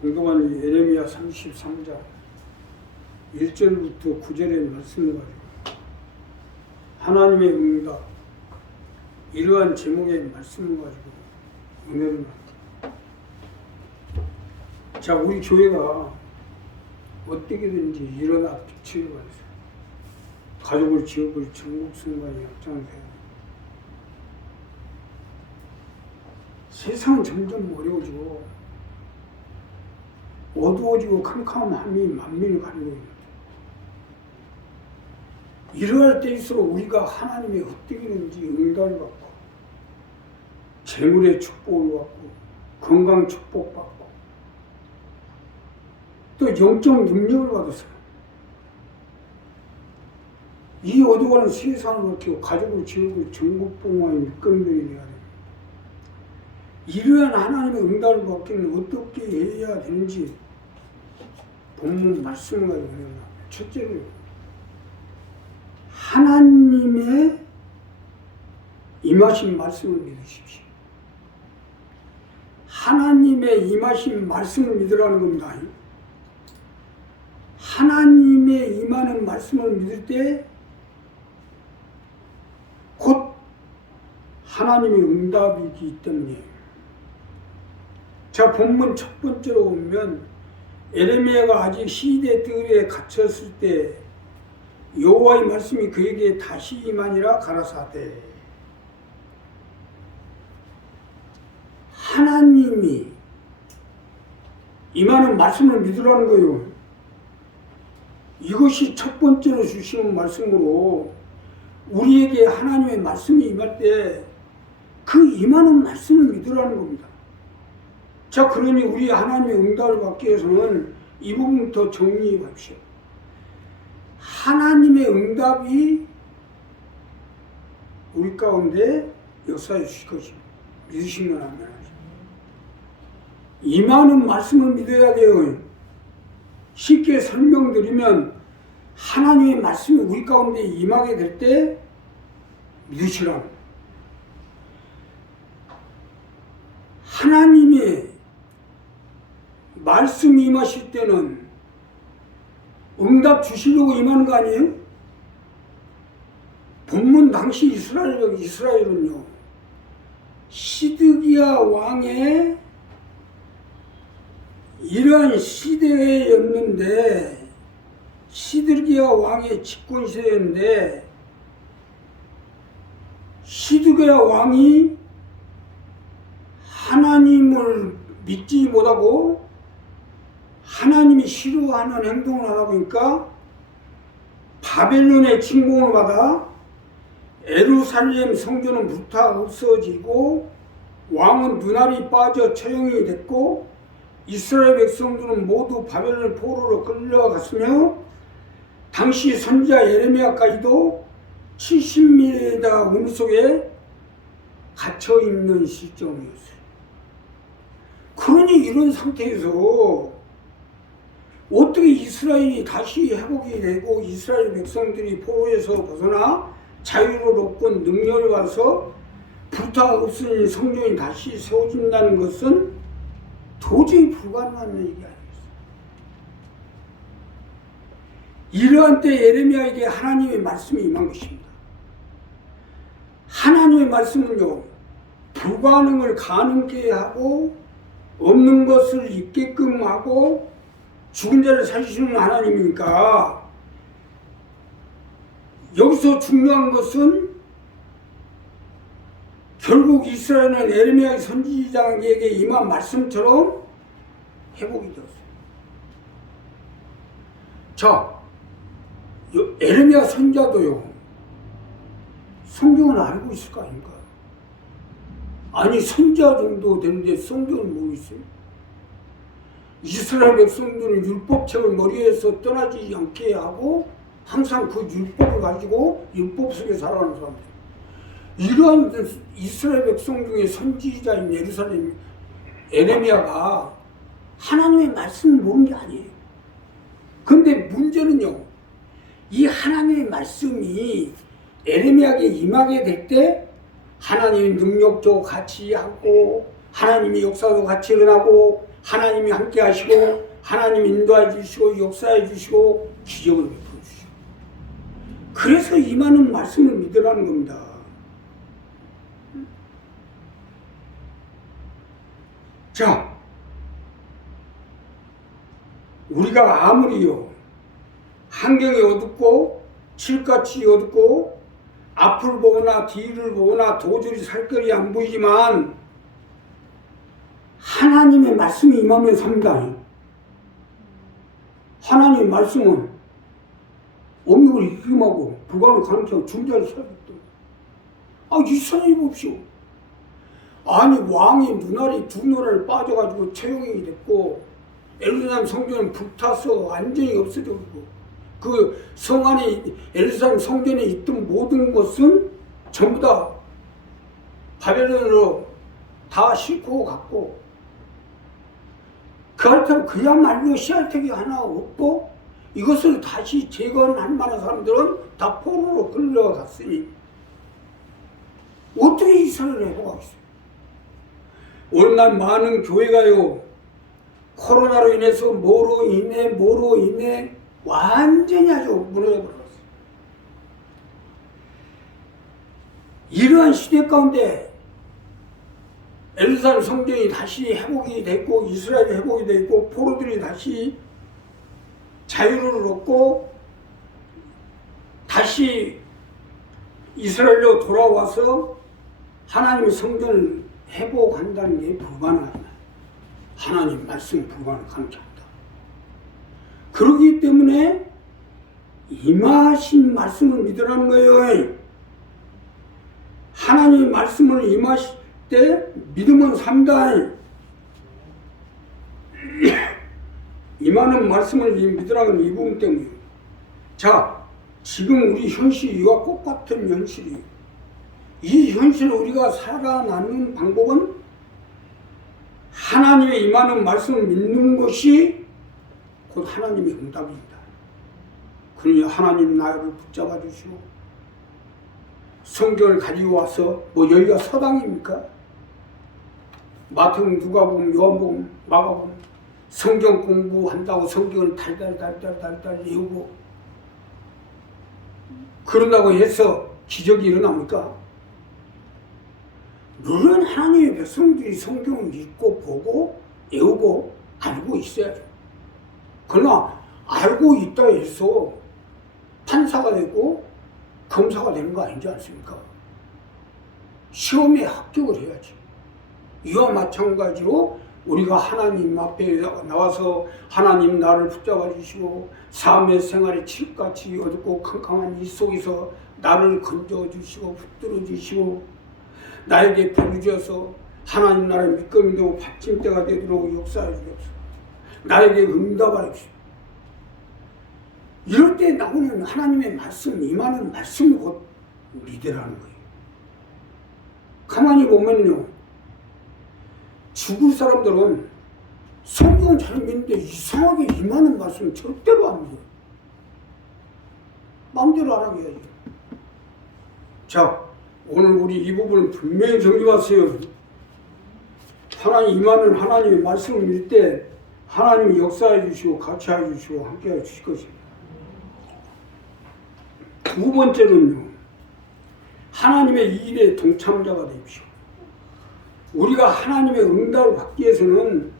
공동한 예레미야 33장 1절부터 9절의 말씀을 가지고 하나님의 응답, 이러한 제목의 말씀을 가지고 은혜를 나눕니다. 자, 우리 교회가 어떻게든지 일어나 빛을 발해서 가족을 지역을 전국 순간에 확장해요. 세상은 점점 어려워지고 어두워지고 캄캄함이 만민을 가리고 있는데, 이러할 때일수록 우리가 하나님의 헛되기는지 응답을 받고 재물의 축복을 받고 건강 축복받고 또 영적 능력을 받아서 이 어두워가는 세상을 버티고 가족을 지우고 전국봉화의 밀감들이 되어야 됩니다. 이러한 하나님의 응답을 받기는 어떻게 해야 되는지 본문 말씀을 가지고 해요. 첫째로 하나님의 임하신 말씀을 믿으십시오. 하나님의 임하신 말씀을 믿으라는 겁니다. 하나님의 임하는 말씀을 믿을 때 곧 하나님의 응답이기 때문이에요. 자, 본문 첫 번째로 보면 예레미야가 아직 시대 뜰에 갇혔을 때 여호와의 말씀이 그에게 다시 임하니라 가라사대. 하나님이 임하는 말씀을 믿으라는 거예요. 이것이 첫 번째로 주시는 말씀으로 우리에게 하나님의 말씀이 임할 때 그 임하는 말씀을 믿으라는 겁니다. 자, 그러니 우리 하나님의 응답을 받기 위해서는 이 부분부터 정리해 봅시다. 하나님의 응답이 우리 가운데 역사해 주실 것입니다. 믿으시면 안 돼요. 임하는 말씀을 믿어야 돼요. 쉽게 설명드리면 하나님의 말씀이 우리 가운데 임하게 될 때 믿으시라고. 하나님의 말씀이 임하실 때는 응답 주시려고 임하는 거 아니에요? 본문 당시 이스라엘은요, 시드기야 왕의 이러한 시대였는데, 시드기야 왕의 집권 시대였는데, 시드기야 왕이 하나님을 믿지 못하고 하나님이 싫어하는 행동을 하다 보니까 바벨론의 침공을 받아 예루살렘 성전은 불타 없어지고 왕은 눈알이 빠져 처형이 됐고 이스라엘 백성들은 모두 바벨론 포로로 끌려갔으며 당시 선지자 예레미야까지도 70m 우물 속에 갇혀있는 시점이었어요. 그러니 이런 상태에서 어떻게 이스라엘이 다시 회복이 되고 이스라엘 백성들이 포로에서 벗어나 자유를 얻고 능력을 받아서 불타 없어진 성전이 다시 세워진다는 것은 도저히 불가능한 얘기 아니겠어요. 이러한 때 예레미야에게 하나님의 말씀이 임한 것입니다. 하나님의 말씀은요, 불가능을 가능케 하고 없는 것을 있게끔 하고 죽은 자를 살리시는 하나님이니까, 여기서 중요한 것은 결국 이스라엘은 예레미야 선지자에게 임한 말씀처럼 회복이 되었어요. 자, 예레미야 선지자도요, 성경을 알고 있을 거 아닌가? 아니, 선지자 정도 되는데 성경을 모르겠어요? 이스라엘 백성들은 율법책을 머리에서 떠나지 않게 하고 항상 그 율법을 가지고 율법 속에 살아가는 사람들. 이러한 이스라엘 백성 중에 선지자인 예루살렘 예레미야가 하나님의 말씀을 모르는 게 아니에요. 근데 문제는요, 이 하나님의 말씀이 예레미야에게 임하게 될 때 하나님의 능력도 같이 하고 하나님의 역사도 같이 일어나고 하나님이 함께 하시고 하나님이 인도해 주시고 역사해 주시고 기적을 베풀어 주시고 그래서 임하는 말씀을 믿으라는 겁니다. 자, 우리가 아무리요 환경이 어둡고 칠같이 어둡고 앞을 보거나 뒤를 보거나 도저히 살 길이 안 보이지만 하나님의 말씀이 임하면 삽니다. 하나님의 말씀은 없는 걸 임하고 불가능을 가능하고 존재할 살았다. 이스라엘 봅시오. 아니 왕이 눈알이 두 눈알 빠져가지고 처형이 됐고 예루살렘 성전은 불타서 완전히 없어졌고 그 성 안에 예루살렘 성전에 있던 모든 것은 전부 다 바벨론으로 다 싣고 갔고 그렇다면 그야말로 씨알택이 하나 없고 이것을 다시 재건할 만한 사람들은 다 포로로 끌려갔으니 어떻게 이스라엘을 회복하겠어요? 오늘날 많은 교회가요 코로나로 인해서 뭐로 인해 완전히 아주 무너져버렸어요. 이러한 시대 가운데 예루살렘 성전이 다시 회복이 됐고 이스라엘이 회복이 됐고 포로들이 다시 자유를 얻고 다시 이스라엘로 돌아와서 하나님의 성전을 회복한다는 게 불가능하다. 하나님 말씀 불가능합니다. 그렇기 때문에 임하신 말씀을 믿으라는 거예요. 하나님의 말씀을 임하실 때 믿으면 삽니다. 임하는 말씀을 믿으라는 이 부분 때문에. 자, 지금 우리 현실이 이와 똑같은 현실이에요. 이 현실을 우리가 살아남는 방법은 하나님의 임하는 말씀을 믿는 것이 곧 하나님의 응답입니다. 그러니 하나님 나를 붙잡아 주시고 성경을 가지고 와서 여기가 서당입니까? 마태복음, 누가복음, 요한복음, 마가복음 성경 공부한다고 성경을 달달 외우고 그런다고 해서 기적이 일어납니까? 물론 하나님의 백성들이 성경을 읽고 보고 외우고 알고 있어야죠. 그러나 알고 있다 해서 판사가 되고 검사가 되는 거 아니지 않습니까? 시험에 합격을 해야지. 이와 마찬가지로 우리가 하나님 앞에 나와서 하나님 나를 붙잡아 주시고 삶의 생활에 칠같이 어둡고 캄캄한 이 속에서 나를 건져 주시고 붙들어 주시고 나에게 부르셔서 하나님 나라의 밑거름이 되고 받침대가 되도록 역사해 주옵소서. 나에게 응답하여 주시오. 이럴 때 나오는 하나님의 말씀, 임하는 말씀을 곧 믿으라는 거예요. 가만히 보면요, 죽을 사람들은 성경은 잘 믿는데 이상하게 임하는 말씀은 절대로 안 믿어요. 마음대로 하라고 해야지. 자, 오늘 우리 이 부분을 분명히 정리하세요. 하나님 임하는 하나님의 말씀을 믿을 때 하나님이 역사해 주시고 같이 해 주시고 함께 해 주실 것입니다. 두 번째는요, 하나님의 일에 동참자가 되십시오. 우리가 하나님의 응답을 받기 위해서는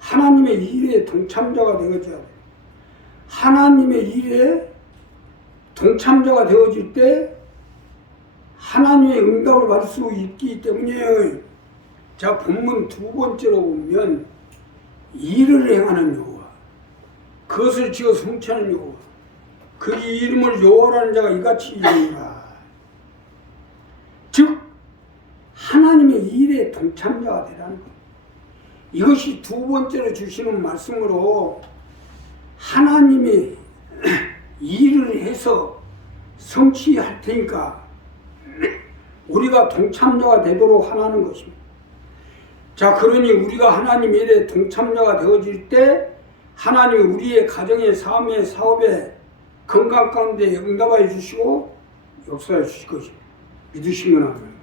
하나님의 일에 동참자가 되어져야 돼요. 하나님의 일에 동참자가 되어질 때 하나님의 응답을 받을 수 있기 때문이에요. 자, 본문 두 번째로 보면 일을 행하는 여호와, 그것을 지어 성취하는 여호와, 그 이름을 여호와라는 자가 이같이 이르노라. 즉 하나님의 일에 동참자가 되라는 것. 이것이 두 번째로 주시는 말씀으로 하나님의 일을 해서 성취할 테니까 우리가 동참자가 되도록 하라는 것입니다. 자, 그러니 우리가 하나님 일에 동참자가 되어질 때 하나님이 우리의 가정의 삶의 사업에 건강 가운데 응답해 주시고 역사해 주실 것입니다. 믿으시면 합니다.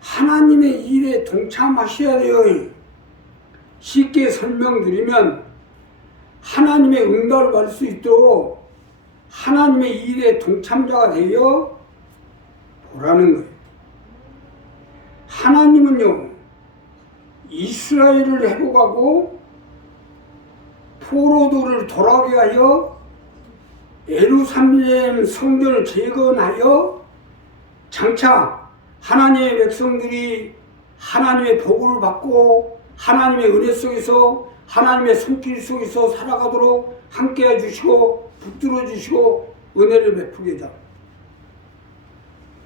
하나님의 일에 동참하셔야 돼요. 쉽게 설명드리면 하나님의 응답을 받을 수 있도록 하나님의 일에 동참자가 되어 보라는 거예요. 하나님은요, 이스라엘을 회복하고 포로들을 돌아오게 하여 예루살렘 성전을 재건하여 장차 하나님의 백성들이 하나님의 복을 받고 하나님의 은혜 속에서 하나님의 손길 속에서 살아가도록 함께해 주시고 붙들어 주시고 은혜를 베푸게 자.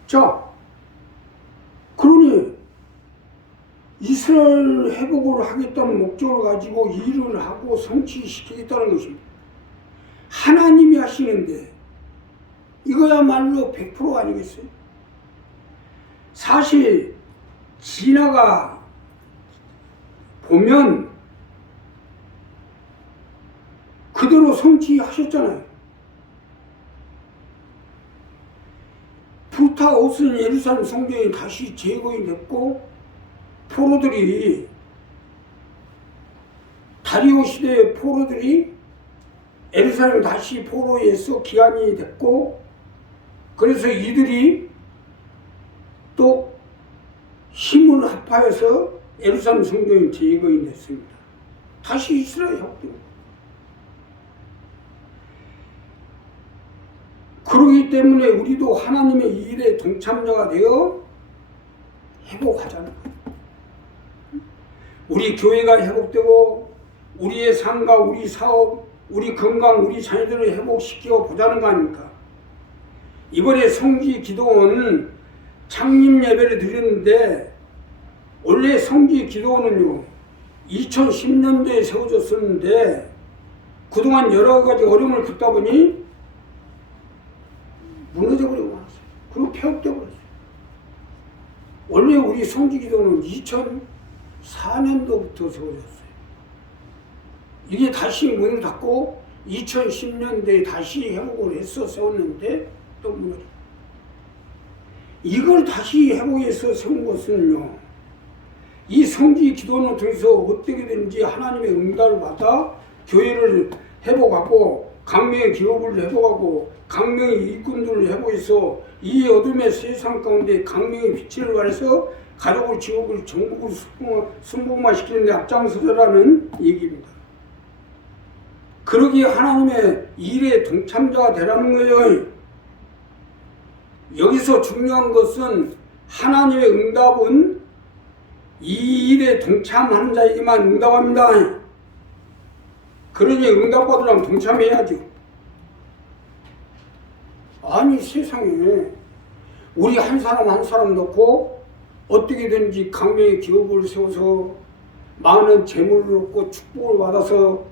자, 그러니 이스라엘 회복을 하겠다는 목적을 가지고 일을 하고 성취시키겠다는 것입니다. 하나님이 하시는데 이거야말로 100% 아니겠어요? 사실 지나가 보면 그대로 성취하셨잖아요. 불타없은 예루살렘 성전이 다시 재건이 됐고 포로들이 다리오 시대의 포로들이 예루살렘 다시 포로에서 기한이 됐고 그래서 이들이 또 힘을 합하여서 예루살렘 성전이 재건이 됐습니다. 다시 이스라엘 협동. 그러기 때문에 우리도 하나님의 일에 동참자가 되어 회복하자는 거예요. 우리 교회가 회복되고 우리의 삶과 우리 사업, 우리 건강, 우리 자녀들을 회복시켜 보자는 거 아닙니까? 이번에 성지 기도원 창립 예배를 드렸는데 원래 성지 기도원은요 2010년도에 세워졌었는데 그동안 여러 가지 어려움을 겪다 보니 무너져버리고 말았어요. 그리고 폐업되어 버렸어요. 원래 우리 성지 기도는 2004년도부터 세워졌어요. 이게 다시 문을 닫고 2010년도에 다시 회복을 해서 세웠는데 또 무너져. 이걸 다시 회복해서 세운 것은요, 이 성지 기도원을 통해서 어떻게든지 하나님의 응답을 받아 교회를 회복하고 강명의 기업을 회복하고 강명의 일꾼들을 회복해서 이 어둠의 세상 가운데 강명의 빛을 발해서 가족을 지옥을 전국을 순복음화시키는 데 앞장서라는 얘기입니다. 그러기에 하나님의 일에 동참자가 되라는 거예요. 여기서 중요한 것은 하나님의 응답은 이 일에 동참하는 자에게만 응답합니다. 그러니 응답받으려면 동참해야죠. 아니 세상에 우리 한 사람 한 사람 놓고 어떻게든지 강명의 기업을 세워서 많은 재물을 얻고 축복을 받아서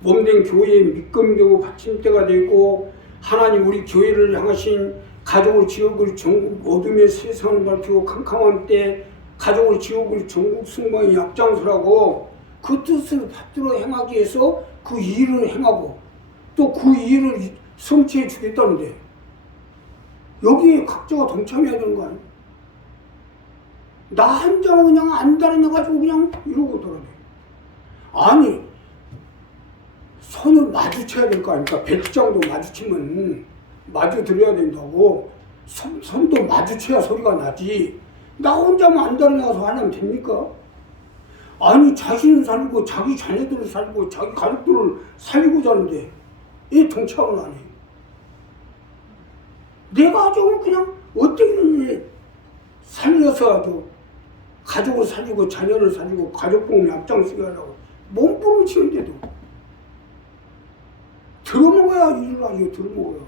몸된 교회의 밑금되고 받침대가 되고 하나님 우리 교회를 향하신 가족을 지옥을 전국 어둠의 세상을 밝히고 캄캄한 때 가족을 지옥을 전국 승방의 약장수라고 그 뜻을 받들어 행하기 위해서 그 일을 행하고 또 그 일을 성취해 주겠다는데 여기에 각자가 동참해야 되는 거 아니에요? 나 혼자 그냥 안 달아나가지고 그냥 이러고 돌아다녀. 아니 손을 마주쳐야 될 거 아닙니까? 백장도 마주치면 마주들어야 된다고. 손도 마주쳐야 소리가 나지. 나 혼자만 안 달아나가서 하려면 됩니까? 아니 자신을 살리고 자기 자녀들을 살리고 자기 가족들을 살리고자 하는데 왜 동참을 안 해? 내가 아주 그냥 어떻게든 살려서 아주 가족을 살리고 자녀를 살리고 가족 복음에 앞장서게 하려고 몸부림을 치는데도 들어먹어야 일을 하죠. 들어먹어야.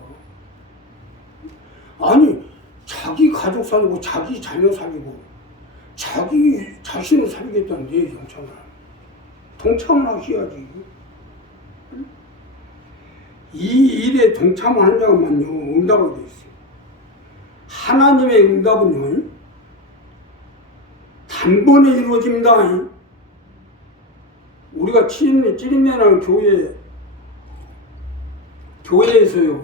아니 자기 가족 살리고 자기 자녀 살리고 자기 자신을 살리겠다는데 동참을 하셔야지. 이 일에 동참하는 자만요 응답을 되어 있어요. 하나님의 응답은요 단번에 이루어집니다. 우리가 찌린내나는 교회에서요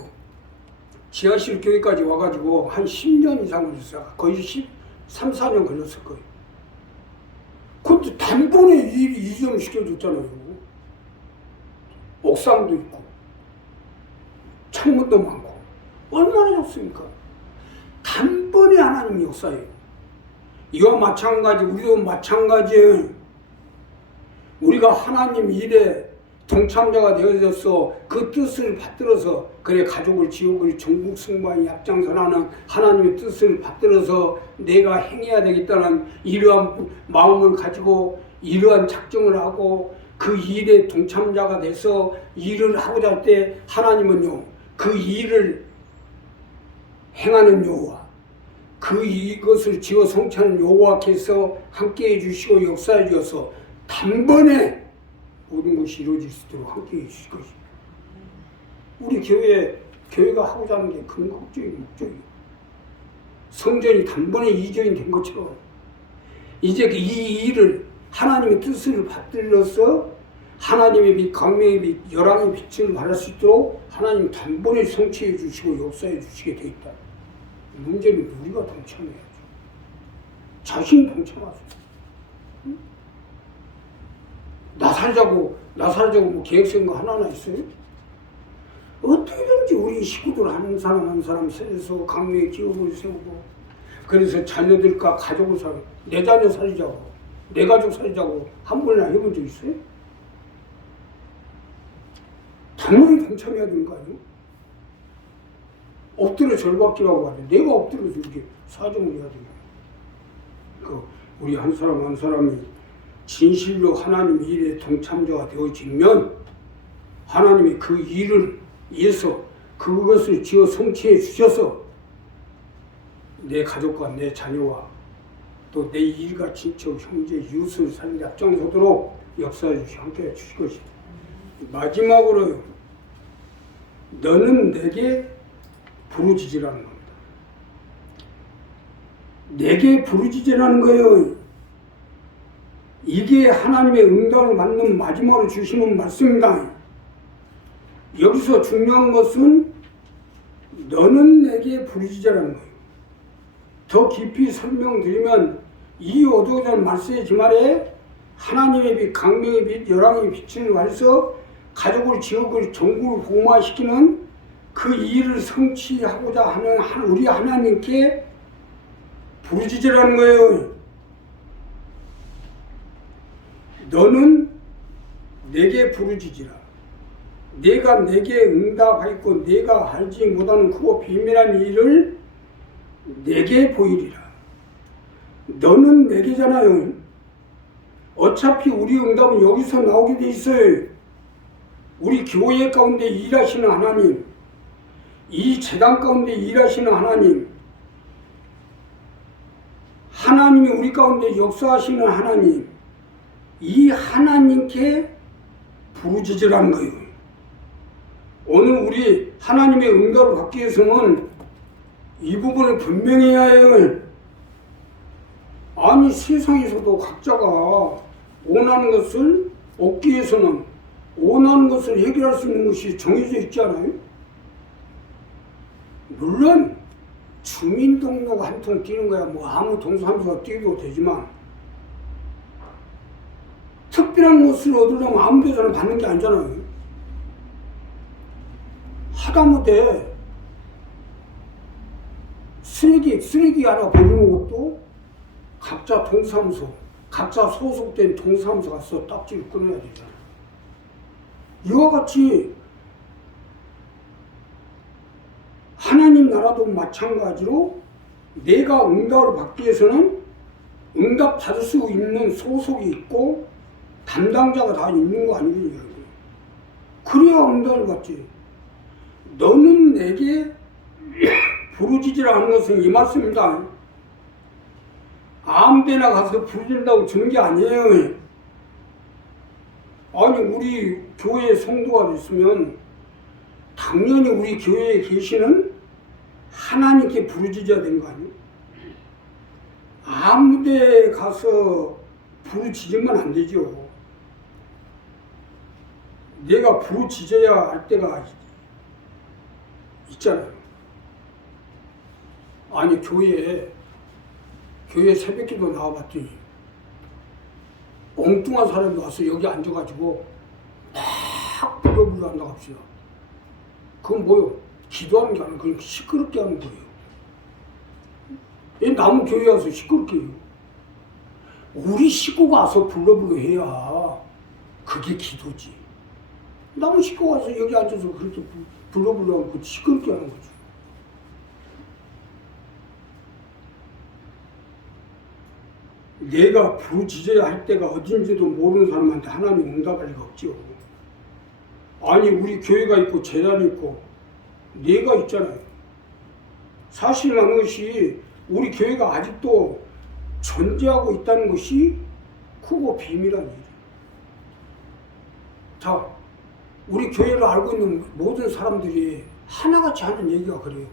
지하실 교회까지 와가지고 한 10년 이상 걸렸어요. 거의 13, 14년 걸렸을 거예요. 근데 단번에 이전시켜줬잖아요. 옥상도 있고 창문도 많고 얼마나 좋습니까? 단번에 하나님 역사예요. 이와 마찬가지 우리도 마찬가지예요. 우리가 하나님 일에 동참자가 되어져서 그 뜻을 받들어서 그래 가족을 지옥을 전국 승부하는 약장선하는 하나님의 뜻을 받들어서 내가 행해야 되겠다는 이러한 마음을 가지고 이러한 작정을 하고 그 일에 동참자가 돼서 일을 하고자 할 때 하나님은요 그 일을 행하는 여호와 그 이것을 지어 성취하는 여호와께서 함께해 주시고 역사해 주셔서 단번에 모든 것이 이루어질 수 있도록 함께해 주실 것입니다. 우리 교회가 하고자 하는 게 근본적인 목적이에요. 성전이 단번에 이전이 된 것처럼 이제 이 일을 하나님의 뜻을 받들어서 하나님의 빛, 광명의 빛, 열왕의 빛을 발할 수 있도록 하나님 단번에 성취해 주시고 역사해 주시게 되어 있다. 문제는 우리가 동참해야죠. 자신이 동참하세요. 나 살자고 뭐 계획성과 하나나 있어요? 어떻게든지 우리 식구들 한 사람 세서 강명의 기업을 세우고 그래서 자녀들과 가족을 살고 내 자녀 살리자고 내 가족 살리자고 한 번이나 해본 적 있어요? 당연히 동참해야 되는 거 아니에요? 엎드려 절받기라고 하는데 내가 엎드려서 이렇게 사정을 해야 되는 거예요. 우리 한 사람 한 사람이 진실로 하나님 일에 동참자가 되어지면 하나님이 그 일을 위해서 그것을 지어 성취해 주셔서 내 가족과 내 자녀와 또 내 일가 친척 형제 이웃을 살리기 앞장서도록 역사해 주시고 함께해 주실 것입니다. 마지막으로 너는 내게 부르짖으라는 겁니다. 내게 부르짖으라는 거예요. 이게 하나님의 응답을 받는 마지막으로 주시는 말씀입니다. 여기서 중요한 것은 너는 내게 부르짖으라는 거예요. 더 깊이 설명드리면 이 어두워진 말세의 주말에 하나님의 빛, 강명의 빛, 열왕의 빛을 발해서 가족을, 지역을, 전국을 복음화시키는 그 일을 성취하고자 하는 우리 하나님께 부르짖으라는 거예요. 너는 내게 부르짖으라. 내가 내게 응답하였고 내가 알지 못하는 크고 비밀한 일을 내게 보이리라. 너는 내게잖아요. 어차피 우리 응답은 여기서 나오게 돼 있어요. 우리 교회 가운데 일하시는 하나님, 이 재단 가운데 일하시는 하나님, 하나님이 우리 가운데 역사하시는 하나님, 이 하나님께 부르짖으라는 거예요. 오늘 우리 하나님의 응답을 받기 위해서는 이 부분을 분명히 해야 해요. 아니 세상에서도 각자가 원하는 것을 얻기 위해서는 원하는 것을 해결할 수 있는 것이 정해져 있지 않아요? 물론 주민등록 한 통 띄는 거야 뭐 아무 동사무소가 띄도 되지만 특별한 것을 얻으려면 아무 데서나 받는 게 아니잖아요. 하다못해 쓰레기 하나 버리는 것도 각자 동사무소, 각자 소속된 동사무소 가서 딱지를 끊어야 되잖아. 이와 같이 하나님 나라도 마찬가지로 내가 응답을 받기 위해서는 응답 받을 수 있는 소속이 있고 담당자가 다 있는 거 아니겠냐. 그래야 응답을 받지. 너는 내게 부르짖으라 하는 것은 이 말씀입니다. 아무 데나 가서 부르짖는다고 주는 게 아니에요. 아니 우리 교회 성도가 됐으면 당연히 우리 교회에 계시는 하나님께 부르짖어야 되는 거 아니에요? 아무 데 가서 부르짖으면 안 되죠. 내가 부르짖어야 할 때가 있잖아요. 아니 교회 새벽기도 나와봤더니 엉뚱한 사람이 와서 여기 앉아가지고 막 불러불러 한다고 합시다. 그건 뭐요? 기도하는 게 아니고 그냥 시끄럽게 하는 거예요. 얘 남의 교회 와서 시끄럽게 해요. 우리 식구가 와서 불러불러 해야 그게 기도지. 남의 식구가 와서 여기 앉아서 그렇게 불러불러 하고 시끄럽게 하는 거죠. 내가 부르짖어야 할 때가 어딘지도 모르는 사람한테 하나님 응답할 리가 없지요. 아니 우리 교회가 있고 재단이 있고 내가 있잖아요. 사실은 것이 우리 교회가 아직도 존재하고 있다는 것이 크고 비밀한 일이에요. 자, 우리 교회를 알고 있는 모든 사람들이 하나같이 하는 얘기가 그래요.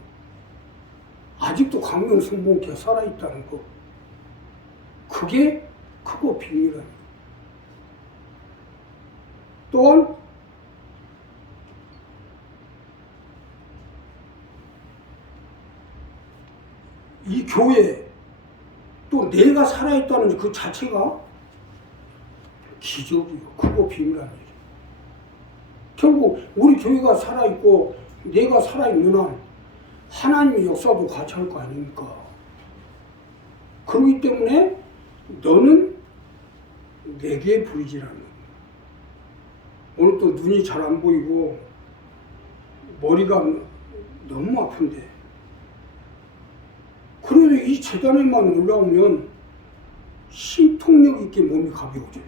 아직도 광명성봉교회가 살아있다는 거. 그게 크고 비밀한 일이에요. 또한 이 교회 또 내가 살아있다는 그 자체가 기적이요. 크고 비밀한 일이에요. 결국 우리 교회가 살아있고 내가 살아있는 한 하나님의 역사도 같이 할 거 아닙니까? 그렇기 때문에 너는 내게 부르짖으라는 거예요. 오늘 또 눈이 잘 안 보이고 머리가 너무 아픈데 그래도 이 재단에만 올라오면 신통력 있게 몸이 가벼워져요.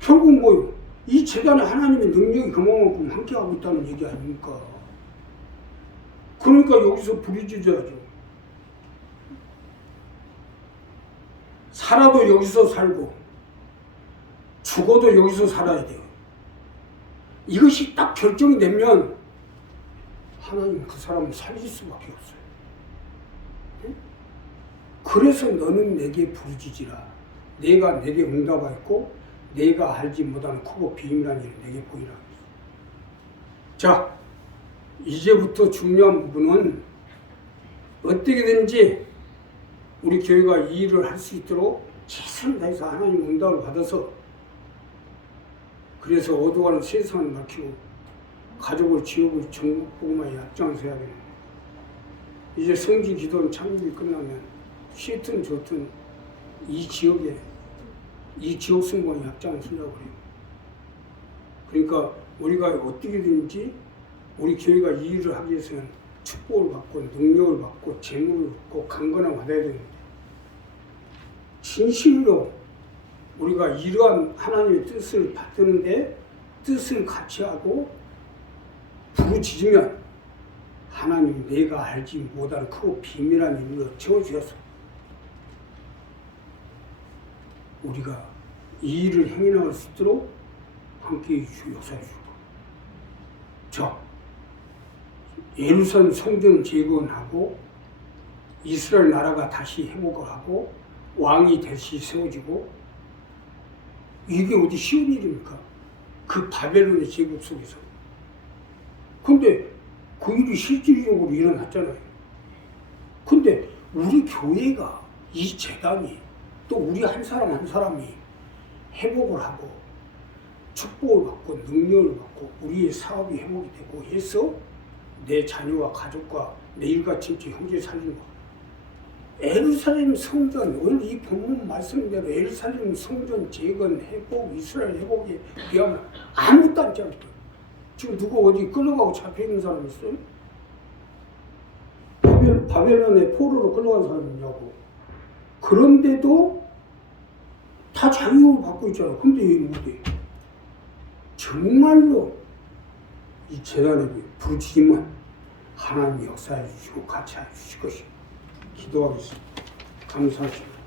결국 뭐요? 이 재단에 하나님의 능력이 그만큼 함께하고 있다는 얘기 아닙니까? 그러니까 여기서 부르짖어야죠. 살아도 여기서 살고 죽어도 여기서 살아야 돼요. 이것이 딱 결정이 되면 하나님 그 사람을 살릴 수밖에 없어요. 그래서 너는 내게 부르짖으라. 내가 내게 응답하였고 내가 알지 못하는 크고 비밀한 일을 내게 보이라. 자, 이제부터 중요한 부분은 어떻게든지 우리 교회가 이 일을 할 수 있도록 최선을 다해서 하나님 응답을 받아서 그래서 어두워가는 세상을 밝히고 가족을 지우고 전국복음화에 앞장서야 되는 거예요. 이제 성지 기도는 창립이 끝나면 쉬든 좋든 이 지역에 이 지역 승부에 앞장서려고 해요. 그러니까 우리가 어떻게든지 우리 교회가 이 일을 하기 위해서는 축복을 받고 능력을 받고 재물을 받고 강건함을 받아야 되는데 진실로 우리가 이러한 하나님의 뜻을 받드는데 뜻을 같이 하고 부르짖으면 하나님 내가 알지 못하는 크고 비밀한 일로 채워주셔서 우리가 이 일을 행해나갈 수 있도록 함께해 주시고 역사해 주시고 자, 예루살렘 성전 재건하고 이스라엘 나라가 다시 회복을 하고 왕이 다시 세워지고 이게 어디 쉬운 일입니까? 그 바벨론의 제국 속에서. 근데 그 일이 실질적으로 일어났잖아요. 근데 우리 교회가 이 재단이 또 우리 한 사람 한 사람이 회복을 하고 축복을 받고 능력을 받고 우리의 사업이 회복이 되고 해서 내 자녀와 가족과 내 일가 친척 형제 살리는 거. 예루살렘 성전 오늘 이 본문 말씀대로 예루살렘 성전 재건 회복 이스라엘 회복에 비하면 아무것도 안 짜는 거예요. 지금 누구 어디 끌려가고 잡혀있는 사람 있어요? 바벨론에 포로로 끌려간 사람 있냐고. 그런데도 다 자유를 받고 있잖아. 근데 왜 못해? 정말로 이 재단에 부르짖으면 하나님이 역사해 주시고 같이 해 주실 것입니다. 기도하겠습니다. 감사합니다.